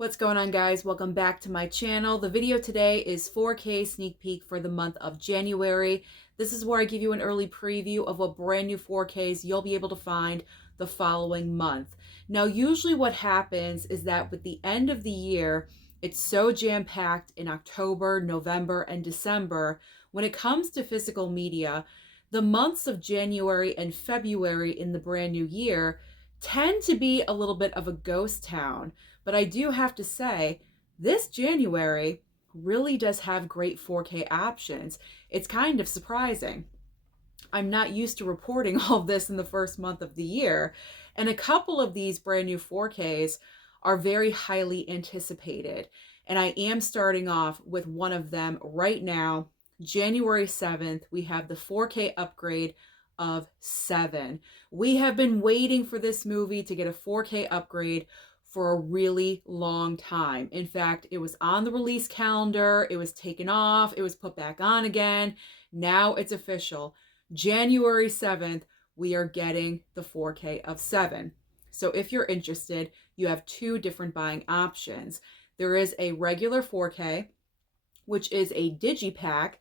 What's going on, guys? Welcome back to my channel. The video today is 4K sneak peek for the month of January. This is where I give you an early preview of what brand new 4Ks you'll be able to find the following month. Now, usually what happens is that with the end of the year, it's so jam-packed in October, November, and December. When it comes to physical media, the months of January and February in the brand new year tend to be a little bit of a ghost town. But I do have to say, this January really does have great 4K options. It's kind of surprising. I'm not used to reporting all of this in the first month of the year. And a couple of these brand new 4Ks are very highly anticipated. And I am starting off with one of them right now. January 7th, we have the 4K upgrade of Seven. We have been waiting for this movie to get a 4K upgrade for a really long time. In fact, it was on the release calendar, it was taken off, it was put back on again. Now it's official. January 7th, we are getting the 4K of Seven. So if you're interested, you have two different buying options. There is a regular 4K, which is a digipack,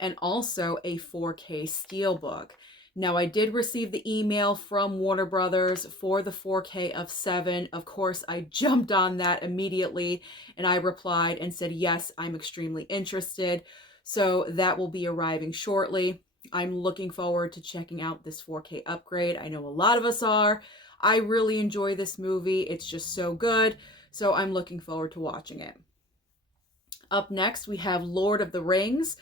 and also a 4K steelbook. Now, I did receive the email from Warner Brothers for the 4K of Seven. Of course, I jumped on that immediately and I replied and said, yes, I'm extremely interested. So that will be arriving shortly. I'm looking forward to checking out this 4K upgrade. I know a lot of us are. I really enjoy this movie. It's just so good. So I'm looking forward to watching it. Up next, we have Lord of the Rings,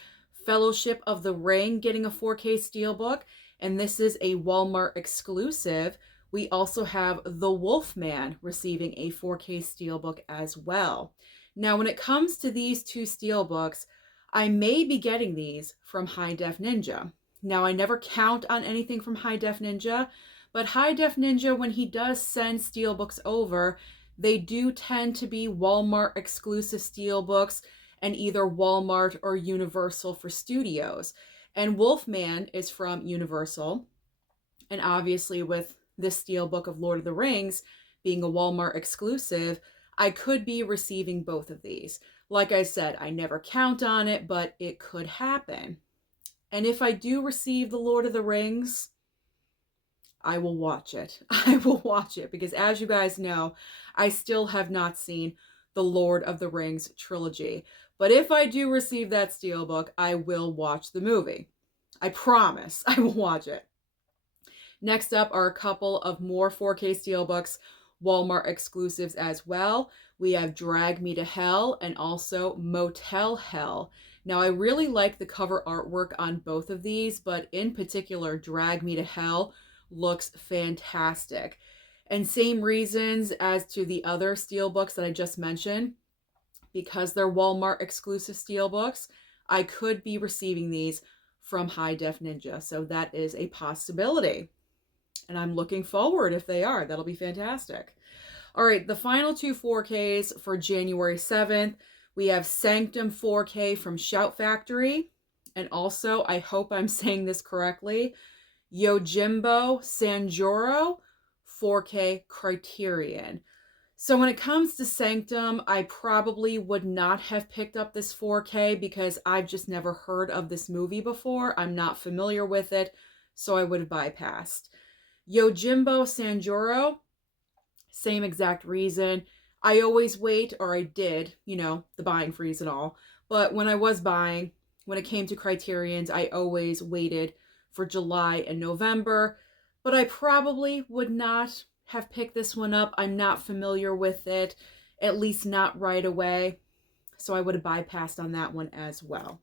Fellowship of the Ring getting a 4K steelbook. And this is a Walmart exclusive. We also have The Wolfman receiving a 4K steelbook as well. Now, when it comes to these two steelbooks, I may be getting these from High Def Ninja. Now, I never count on anything from High Def Ninja, but High Def Ninja, when he does send steelbooks over, they do tend to be Walmart exclusive steelbooks and either Walmart or Universal for studios. And Wolfman is from Universal. And obviously with this steelbook of Lord of the Rings being a Walmart exclusive, I could be receiving both of these. Like I said, I never count on it, but it could happen. And if I do receive the Lord of the Rings, I will watch it. I will watch it because, as you guys know, I still have not seen the Lord of the Rings trilogy. But if I do receive that steelbook, I will watch the movie. I promise I will watch it. Next up are a couple of more 4K steelbooks, Walmart exclusives as well. We have Drag Me to Hell and also Motel Hell. Now, I really like the cover artwork on both of these, but in particular, Drag Me to Hell looks fantastic. And same reasons as to the other steelbooks that I just mentioned. Because they're Walmart exclusive steelbooks, I could be receiving these from High Def Ninja. So that is a possibility. And I'm looking forward if they are. That'll be fantastic. All right, the final two 4Ks for January 7th. We have Sanctum 4K from Shout Factory. And also, I hope I'm saying this correctly, Yojimbo Sanjuro 4K Criterion. So when it comes to Sanctum, I probably would not have picked up this 4K because I've just never heard of this movie before. I'm not familiar with it, so I would have bypassed. Yojimbo Sanjuro, same exact reason. I always wait, or I did, the buying freeze and all. But when I was buying, when it came to Criterions, I always waited for July and November. But I probably would not have picked this one up. I'm not familiar with it, at least not right away. So I would have bypassed on that one as well.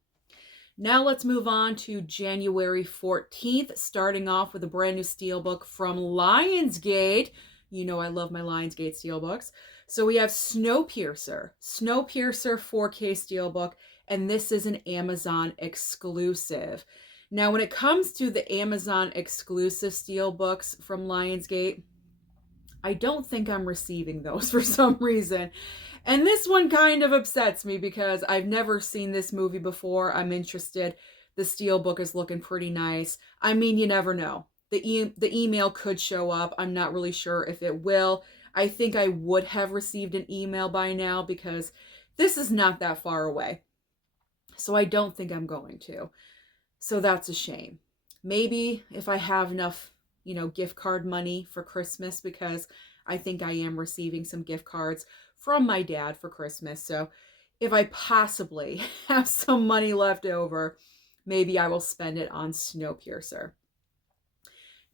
Now let's move on to January 14th, starting off with a brand new steelbook from Lionsgate. You know I love my Lionsgate steelbooks. So we have Snowpiercer 4K steelbook, and this is an Amazon exclusive. Now when it comes to the Amazon exclusive steelbooks from Lionsgate, I don't think I'm receiving those for some reason. And this one kind of upsets me because I've never seen this movie before. I'm interested. The steelbook is looking pretty nice. I mean, you never know. The email could show up. I'm not really sure if it will. I think I would have received an email by now because this is not that far away. So I don't think I'm going to. So that's a shame. Maybe if I have enough, gift card money for Christmas, because I think I am receiving some gift cards from my dad for Christmas. So if I possibly have some money left over, maybe I will spend it on Snowpiercer.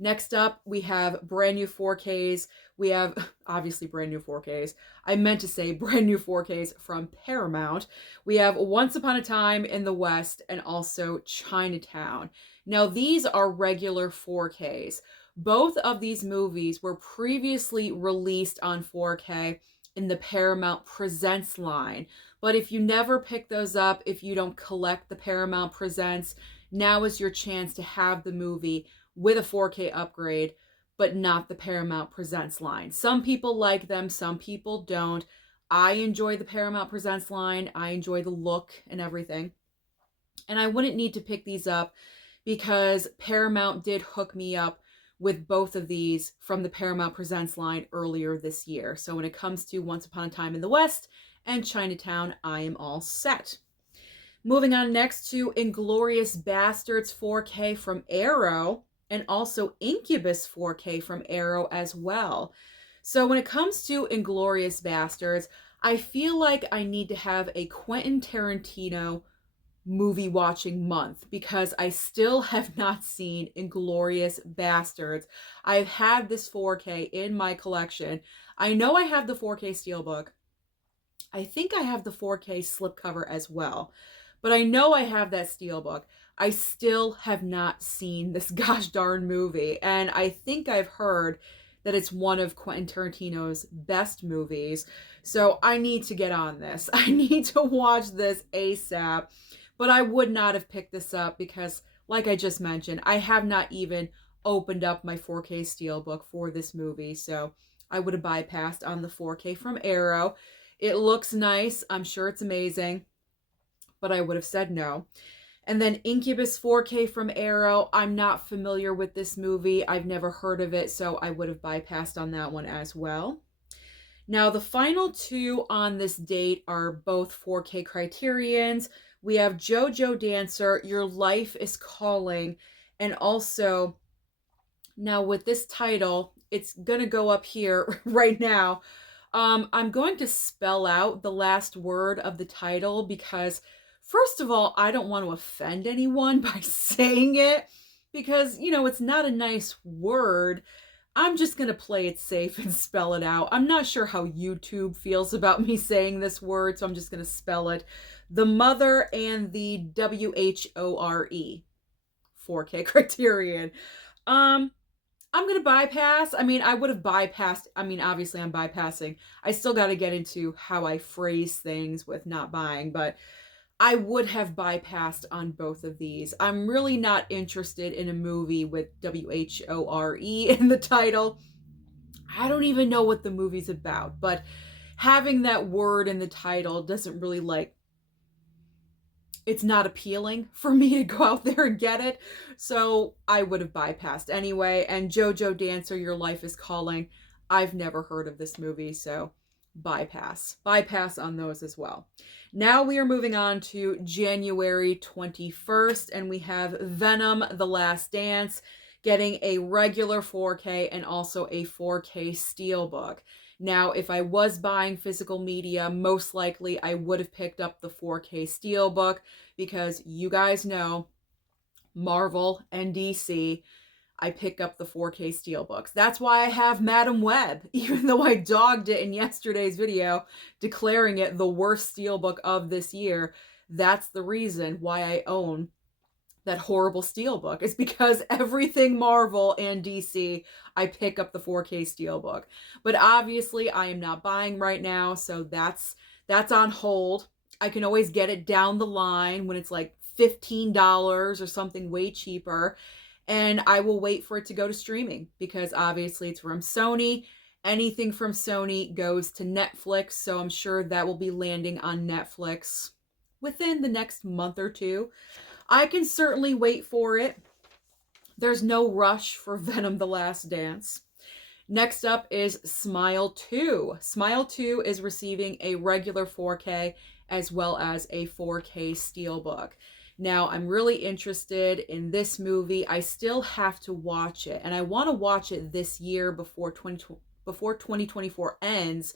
Next up, we have brand new 4Ks. We have, obviously, brand new 4Ks. I meant to say brand new 4Ks from Paramount. We have Once Upon a Time in the West and also Chinatown. Now, these are regular 4Ks. Both of these movies were previously released on 4K in the Paramount Presents line. But if you never pick those up, if you don't collect the Paramount Presents, now is your chance to have the movie with a 4K upgrade, but not the Paramount Presents line. Some people like them, some people don't. I enjoy the Paramount Presents line. I enjoy the look and everything. And I wouldn't need to pick these up because Paramount did hook me up with both of these from the Paramount Presents line earlier this year. So when it comes to Once Upon a Time in the West and Chinatown, I am all set. Moving on next to Inglorious Bastards 4K from Arrow, and also Incubus 4K from Arrow as well. So when it comes to Inglorious Bastards, I feel like I need to have a Quentin Tarantino movie watching month because I still have not seen Inglorious Bastards. I've had this 4K in my collection. I know I have the 4K Steelbook. I think I have the 4K slipcover as well. But I know I have that Steelbook. I still have not seen this gosh darn movie. And I think I've heard that it's one of Quentin Tarantino's best movies. So I need to get on this. I need to watch this ASAP. But I would not have picked this up because, like I just mentioned, I have not even opened up my 4K Steelbook for this movie. So I would have bypassed on the 4K from Arrow. It looks nice. I'm sure it's amazing. But I would have said no. And then Incubus 4K from Arrow. I'm not familiar with this movie. I've never heard of it, so I would have bypassed on that one as well. Now, the final two on this date are both 4K Criterions. We have JoJo Dancer, Your Life is Calling, and also, now with this title, it's going to go up here right now. I'm going to spell out the last word of the title because, first of all, I don't want to offend anyone by saying it because, it's not a nice word. I'm just going to play it safe and spell it out. I'm not sure how YouTube feels about me saying this word, so I'm just going to spell it. The Mother and the WHORE. 4K Criterion. I'm going to bypass. I would have bypassed. Obviously I'm bypassing. I still got to get into how I phrase things with not buying, but I would have bypassed on both of these. I'm really not interested in a movie with WHORE in the title. I don't even know what the movie's about, but having that word in the title doesn't really it's not appealing for me to go out there and get it. So I would have bypassed anyway. And JoJo Dancer, Your Life is Calling. I've never heard of this movie, so bypass. Bypass on those as well. Now we are moving on to January 21st, and we have Venom, The Last Dance, getting a regular 4K and also a 4K Steelbook. Now, if I was buying physical media, most likely I would have picked up the 4K Steelbook because you guys know Marvel and DC, I pick up the 4K Steelbooks. That's why I have Madam Web, even though I dogged it in yesterday's video, declaring it the worst Steelbook of this year. That's the reason why I own that horrible Steelbook. It's because everything Marvel and DC, I pick up the 4K Steelbook. But obviously, I am not buying right now, so that's on hold. I can always get it down the line when it's like $15 or something way cheaper. And I will wait for it to go to streaming because obviously it's from Sony. Anything from Sony goes to Netflix, so I'm sure that will be landing on Netflix within the next month or two. I can certainly wait for it. There's no rush for Venom: The Last Dance. Next up is Smile 2. Smile 2 is receiving a regular 4K as well as a 4K Steelbook. Now, I'm really interested in this movie. I still have to watch it, and I want to watch it this year before 2024 ends,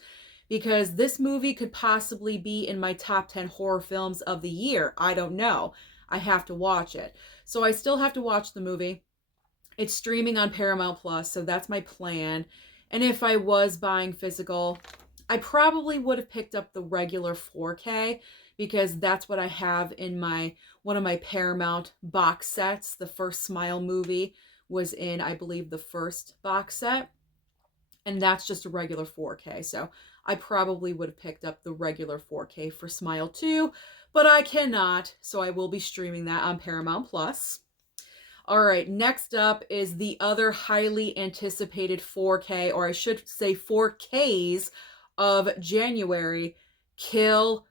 because this movie could possibly be in my top 10 horror films of the year. I don't know. I have to watch it. So I still have to watch the movie. It's streaming on Paramount Plus, so that's my plan. And if I was buying physical, I probably would have picked up the regular 4K, because that's what I have in one of my Paramount box sets. The first Smile movie was in, I believe, the first box set, and that's just a regular 4K. So I probably would have picked up the regular 4K for Smile 2, but I cannot, so I will be streaming that on Paramount Plus. All right, next up is the other highly anticipated 4K, or I should say 4Ks of January, Kill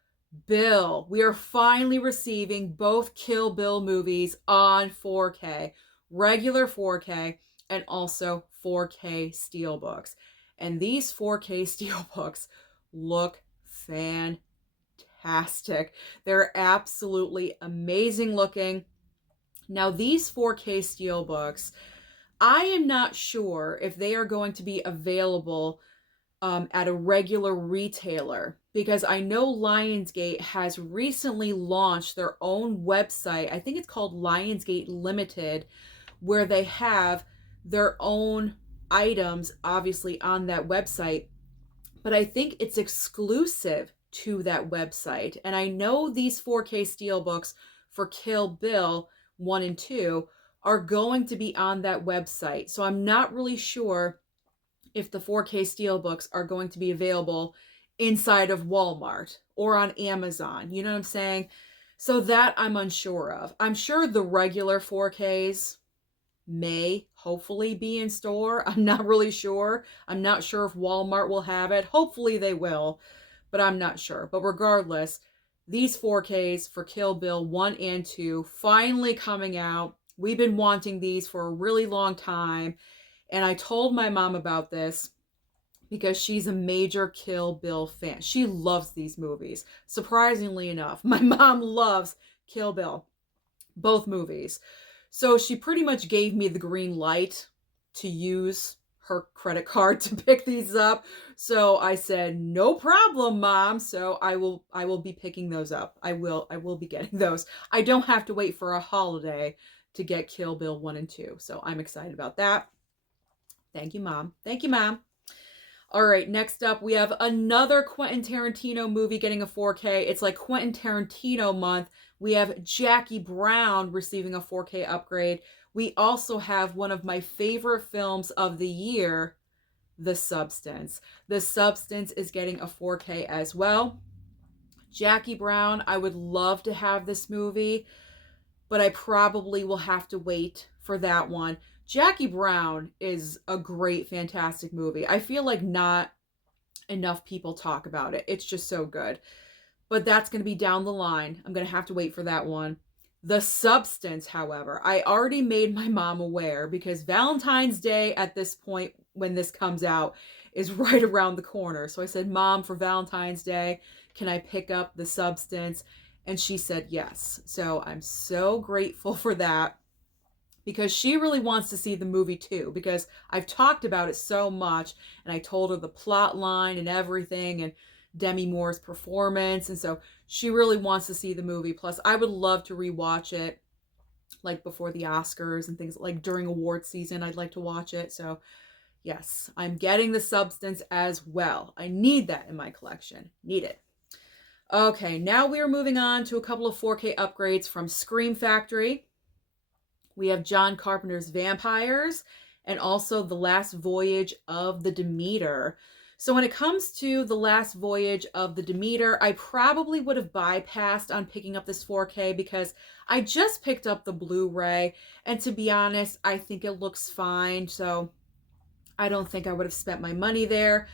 Bill. We are finally receiving both Kill Bill movies on 4K, regular 4K, and also 4K Steelbooks. And these 4K Steelbooks look fantastic. They're absolutely amazing looking. Now, these 4K Steelbooks, I am not sure if they are going to be available at a regular retailer, because I know Lionsgate has recently launched their own website. I think it's called Lionsgate Limited, where they have their own items, obviously, on that website. But I think it's exclusive to that website. And I know these 4K Steelbooks for Kill Bill 1 and 2 are going to be on that website. So I'm not really sure if the 4K Steelbooks are going to be available inside of Walmart or on Amazon. You know what I'm saying? So that I'm unsure of. I'm sure the regular 4Ks may hopefully be in store. I'm not really sure. I'm not sure if Walmart will have it. Hopefully they will, but I'm not sure. But regardless, these 4Ks for Kill Bill 1 and 2 finally coming out. We've been wanting these for a really long time. And I told my mom about this because she's a major Kill Bill fan. She loves these movies. Surprisingly enough, my mom loves Kill Bill, both movies. So she pretty much gave me the green light to use her credit card to pick these up. So I said, no problem, Mom. So I will be picking those up. I will be getting those. I don't have to wait for a holiday to get Kill Bill 1 and 2. So I'm excited about that. Thank you, Mom. Thank you, Mom. All right, next up, we have another Quentin Tarantino movie getting a 4K. It's like Quentin Tarantino month. We have Jackie Brown receiving a 4K upgrade. We also have one of my favorite films of the year, The Substance. The Substance is getting a 4K as well. Jackie Brown, I would love to have this movie, but I probably will have to wait for that one. Jackie Brown is a great, fantastic movie. I feel like not enough people talk about it. It's just so good. But that's going to be down the line. I'm going to have to wait for that one. The Substance, however, I already made my mom aware, because Valentine's Day at this point when this comes out is right around the corner. So I said, Mom, for Valentine's Day, can I pick up The Substance? And she said yes. So I'm so grateful for that, because she really wants to see the movie too, because I've talked about it so much, and I told her the plot line and everything, and Demi Moore's performance, and so she really wants to see the movie. Plus, I would love to rewatch it, like before the Oscars and things, like during award season, I'd like to watch it. So yes, I'm getting The Substance as well. I need that in my collection. Need it. Okay, now we are moving on to a couple of 4K upgrades from Scream Factory. We have John Carpenter's Vampires, and also The Last Voyage of the Demeter. So when it comes to The Last Voyage of the Demeter, I probably would have bypassed on picking up this 4K, because I just picked up the Blu-ray, and to be honest, I think it looks fine, so I don't think I would have spent my money there.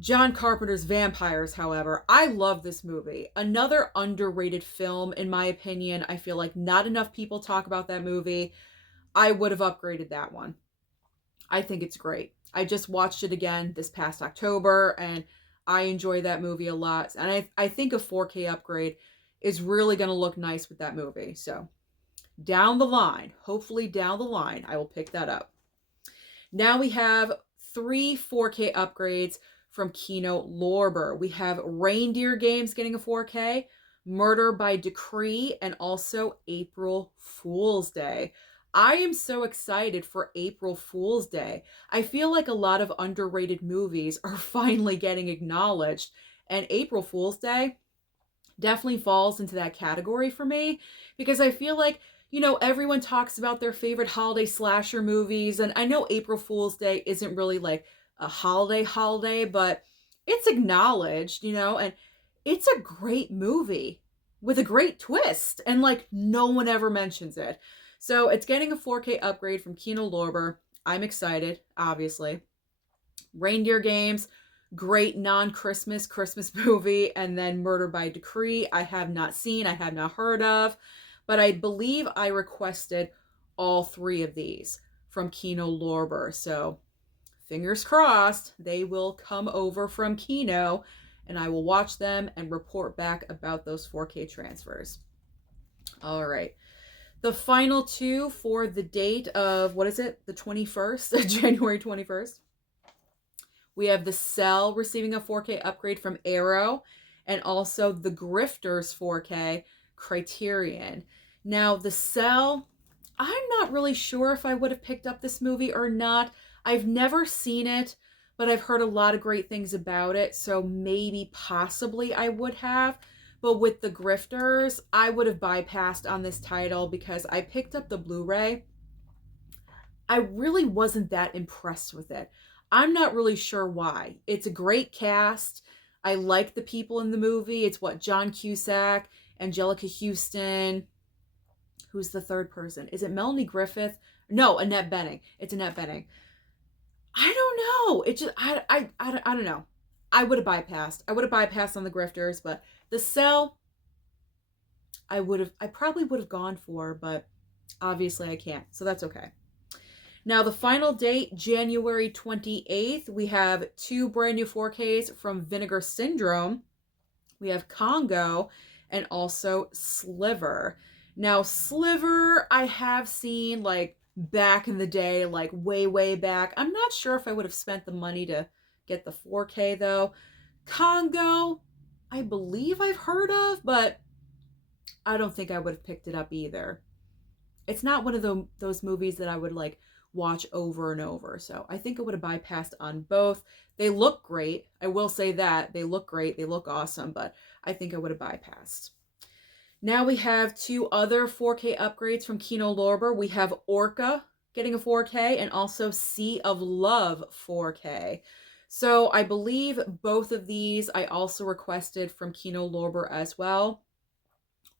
John Carpenter's Vampires, however, I love this movie. Another underrated film, in my opinion. I feel like not enough people talk about that movie. I would have upgraded that one. I think it's great. I just watched it again this past October, and I enjoy that movie a lot. And I think a 4K upgrade is really going to look nice with that movie. So down the line, hopefully down the line, I will pick that up. Now we have 3 4K upgrades from Kino Lorber. We have Reindeer Games getting a 4K, Murder by Decree, and also April Fool's Day. I am so excited for April Fool's Day. I feel like a lot of underrated movies are finally getting acknowledged, and April Fool's Day definitely falls into that category for me, because I feel like, you know, everyone talks about their favorite holiday slasher movies, and I know April Fool's Day isn't really like a holiday, but it's acknowledged, you know, and it's a great movie with a great twist, and like no one ever mentions it. So it's getting a 4K upgrade from Kino Lorber. I'm excited, obviously. Reindeer Games, great non-Christmas Christmas movie. And then Murder by Decree, I have not seen, I have not heard of, but I believe I requested all 3 of these from Kino Lorber. So fingers crossed, they will come over from Kino, and I will watch them and report back about those 4K transfers. All right. The final 2 for the date of, what is it? The 21st, January 21st. We have The Cell receiving a 4K upgrade from Arrow, and also The Grifters 4K Criterion. Now, The Cell, I'm not really sure if I would have picked up this movie or not. I've never seen it, but I've heard a lot of great things about it, so maybe possibly I would have. But with The Grifters, I would have bypassed on this title because I picked up the Blu-ray. I really wasn't that impressed with it. I'm not really sure why. It's a great cast. I like the people in the movie. It's what, John Cusack, Angelica Houston. Who's the third person? Is it Melanie Griffith? No, Annette Bening. It's Annette Bening. I don't know. It just, I don't know. I would have bypassed. I would have bypassed on The Grifters, but The Cell, I probably would have gone for, but obviously I can't, so that's okay. Now, the final date, January 28th, we have 2 brand new 4Ks from Vinegar Syndrome. We have Congo and also Sliver. Now, Sliver, I have seen like back in the day, like way back. I'm not sure if I would have spent the money to get the 4K though. Congo, I believe I've heard of, but I don't think I would have picked it up either. It's not one of those movies that I would like watch over and over. So I think I would have bypassed on both. They look great. I will say that. They look great. They look awesome, but I think I would have bypassed. Now we have 2 other 4K upgrades from Kino Lorber. We have Orca getting a 4K and also Sea of Love 4K. So I believe both of these I also requested from Kino Lorber as well.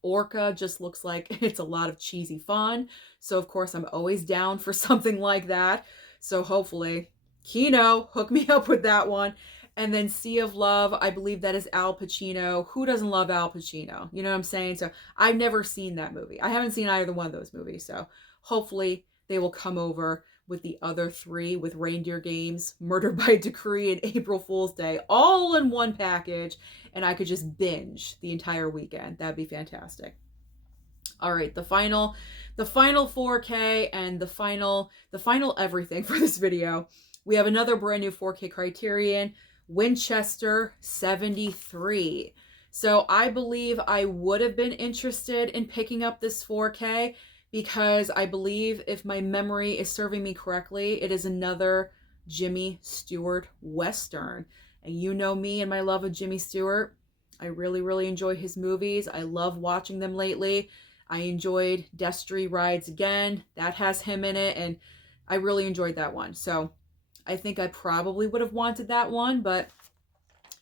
Orca just looks like it's a lot of cheesy fun. So of course I'm always down for something like that. So hopefully Kino, hook me up with that one. And then Sea of Love, I believe that is Al Pacino. Who doesn't love Al Pacino? You know what I'm saying? So I've never seen that movie. I haven't seen either one of those movies. So hopefully they will come over with the other 3, with Reindeer Games, Murder by Decree, and April Fool's Day, all in one package, and I could just binge the entire weekend. That'd be fantastic. All right, the final 4K and the final everything for this video. We have another brand new 4K Criterion, Winchester 73. So I believe I would have been interested in picking up this 4K because I believe, if my memory is serving me correctly, it is another Jimmy Stewart Western. And you know me and my love of Jimmy Stewart. I really enjoy his movies. I love watching them lately. I enjoyed Destry Rides Again. That has him in it, and I really enjoyed that one. So I think I probably would have wanted that one, but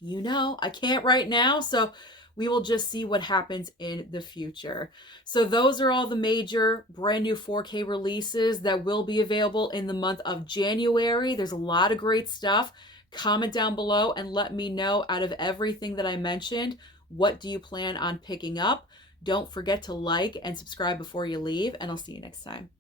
you know, I can't right now. So we will just see what happens in the future. So those are all the major brand new 4K releases that will be available in the month of January. There's a lot of great stuff. Comment down below and let me know, out of everything that I mentioned, what do you plan on picking up? Don't forget to like and subscribe before you leave, and I'll see you next time.